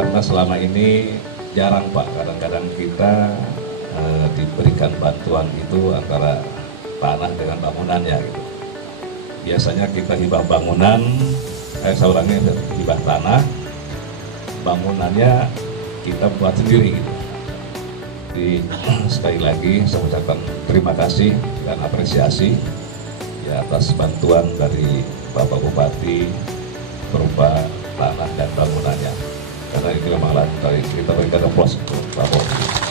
karena selama ini jarang Pak, kadang-kadang kita diberikan bantuan itu antara tanah dengan bangunannya gitu. Biasanya kita hibah bangunan, saya ulangi, hibah tanah, bangunannya kita buat sendiri gitu. Jadi sekali lagi saya ucapkan terima kasih dan apresiasi ya atas bantuan dari Bapak Bupati berupa tanah dan bangunannya. Karena itu memang kita berikan aplaus untuk Bapak Bupati.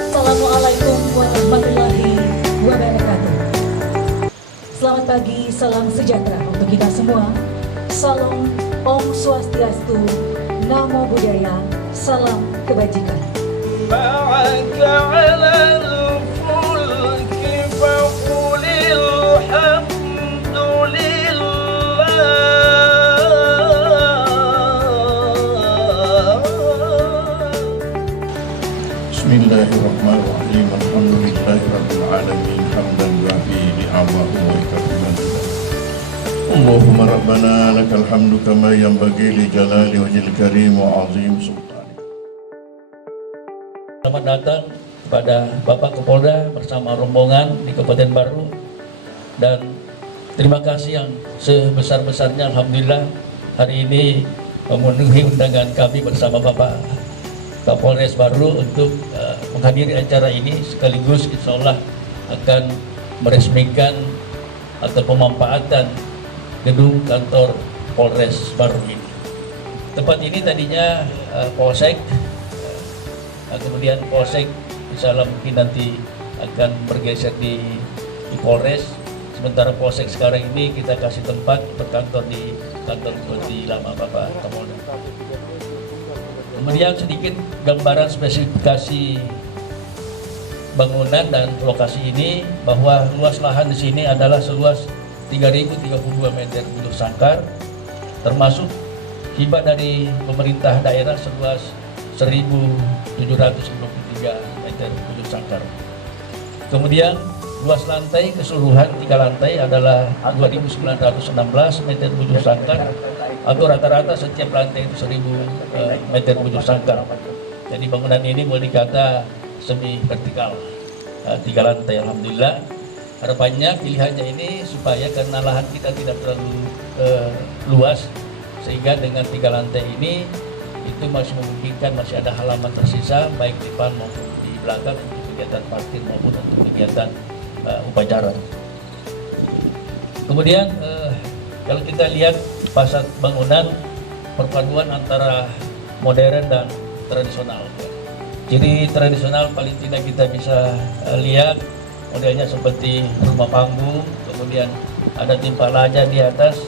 Assalamualaikum warahmatullahi wabarakatuh. Selamat pagi, salam sejahtera untuk kita semua. Salam Om Swastiastu, Namo Buddhaya, salam kebajikan. Bismillahirrahmanirrahim. Alhamdulillahirabbil alamin hamdan yuafi ni'amahu wa yukafi mazidah. Allahumma rabbana lakal hamdu kama yanbaghi li jalali wajhil karim wa azim sultani. Selamat datang kepada Bapak Kapolda bersama rombongan di Kabupaten Baru, dan terima kasih yang sebesar-besarnya alhamdulillah hari ini memenuhi undangan kami bersama Bapak Kapolres Baru untuk menghadiri acara ini, sekaligus insya Allah akan meresmikan atau pemanfaatan gedung kantor Polres Baru ini. Tempat ini tadinya Polsek, kemudian Polsek insya Allah mungkin nanti akan bergeser di Polres. Sementara Polsek sekarang ini kita kasih tempat berkantor di kantor seperti lama Bapak Kapolda. Kemudian sedikit gambaran spesifikasi bangunan dan lokasi ini, bahwa luas lahan di sini adalah seluas 3.032 meter bujur sangkar, termasuk hibah dari pemerintah daerah seluas 1.753 meter bujur sangkar. Kemudian luas lantai keseluruhan 3 lantai adalah 2.916 meter bujur sangkar, atau rata-rata setiap lantai itu 1.000 meter bujur sangkar. Jadi bangunan ini boleh dikata semi vertikal, 3 lantai. Alhamdulillah, harapannya pilihannya ini supaya karena lahan kita tidak terlalu luas, sehingga dengan 3 lantai ini itu masih memungkinkan masih ada halaman tersisa baik di depan maupun di belakang untuk kegiatan parkir maupun untuk kegiatan upacara. Kemudian kalau kita lihat fasad bangunan, perpaduan antara modern dan tradisional. Jadi tradisional paling tidak kita bisa lihat modelnya seperti rumah panggung, kemudian ada timpalaja di atas,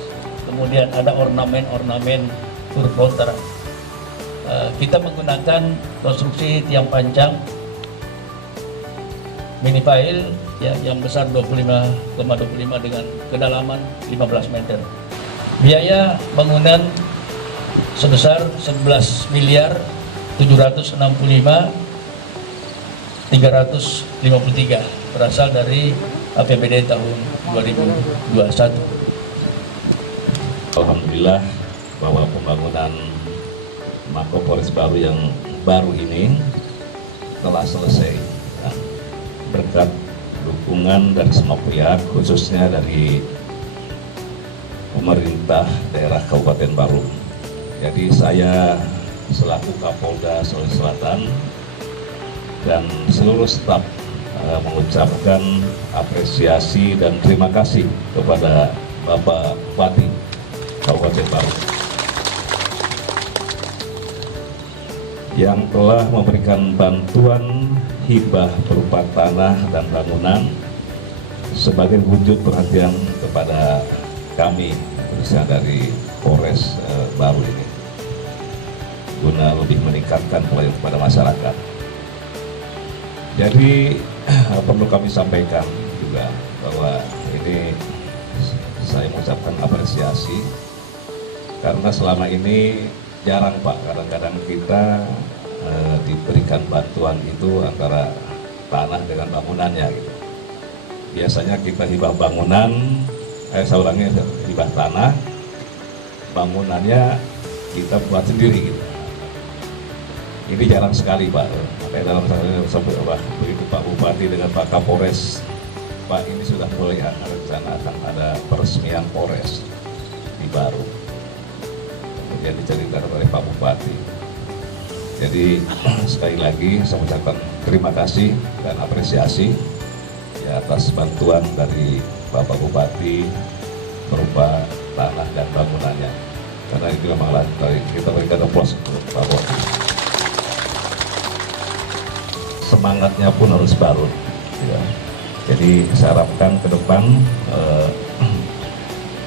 kemudian ada ornamen-ornamen huruf lontar. Kita menggunakan konstruksi tiang panjang mini pile ya, yang besar 25,25 dengan kedalaman 15 meter. Biaya bangunan sebesar 11.765.353 berasal dari APBD tahun 2021. Alhamdulillah bahwa pembangunan Mako Polres Baru yang baru ini telah selesai ya, berkat dukungan dari semua pihak, khususnya dari pemerintah daerah Kabupaten Baru. Jadi saya selaku Kapolda Sulawesi Selatan dan seluruh staf mengucapkan apresiasi dan terima kasih kepada Bapak Bupati Kabupaten Baru yang telah memberikan bantuan hibah berupa tanah dan bangunan sebagai wujud perhatian kepada kami, khususnya dari Polres Baru ini, guna lebih meningkatkan pelayanan kepada masyarakat. Jadi perlu kami sampaikan juga bahwa ini saya mengucapkan apresiasi karena selama ini jarang Pak, kadang-kadang kita diberikan bantuan itu antara tanah dengan bangunannya gitu. Biasanya kita hibah bangunan, saya ulangi, hibah tanah, bangunannya kita buat sendiri gitu. Ini jarang sekali Pak. Makanya dalam sampai begitu Pak Bupati dengan Pak Kapolres, Pak ini sudah mulai rencana akan ada peresmian Polres di Baru. Kemudian diceritakan oleh Pak Bupati. Jadi sekali lagi saya ucapkan terima kasih dan apresiasi ya, atas bantuan dari Bapak Bupati berupa tanah dan bangunannya. Karena itu memang kita berikan aplaus untuk Pak Bupati. Semangatnya pun harus baru. Ya. Jadi saya harapkan ke depan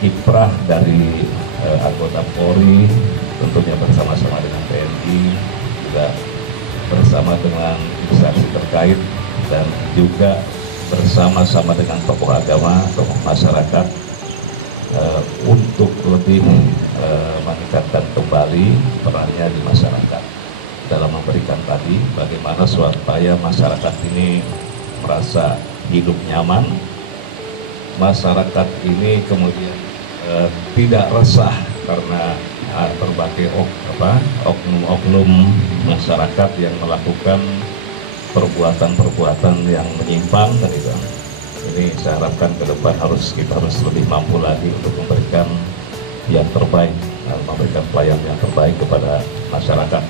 kiprah dari anggota Polri tentunya bersama-sama dengan TNI, juga bersama dengan instansi terkait dan juga bersama-sama dengan tokoh agama, tokoh masyarakat untuk lebih meningkatkan kembali perannya di masyarakat dalam memberikan tadi bagaimana supaya masyarakat ini merasa hidup nyaman, masyarakat ini kemudian tidak resah karena berbagai oknum-oknum masyarakat yang melakukan perbuatan-perbuatan yang menyimpang dan itu. Ini saya harapkan ke depan kita harus lebih mampu lagi untuk memberikan yang terbaik, memberikan pelayanan yang terbaik kepada masyarakat.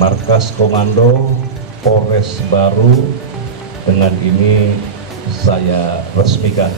Markas Komando Polres Baru dengan ini saya resmikan.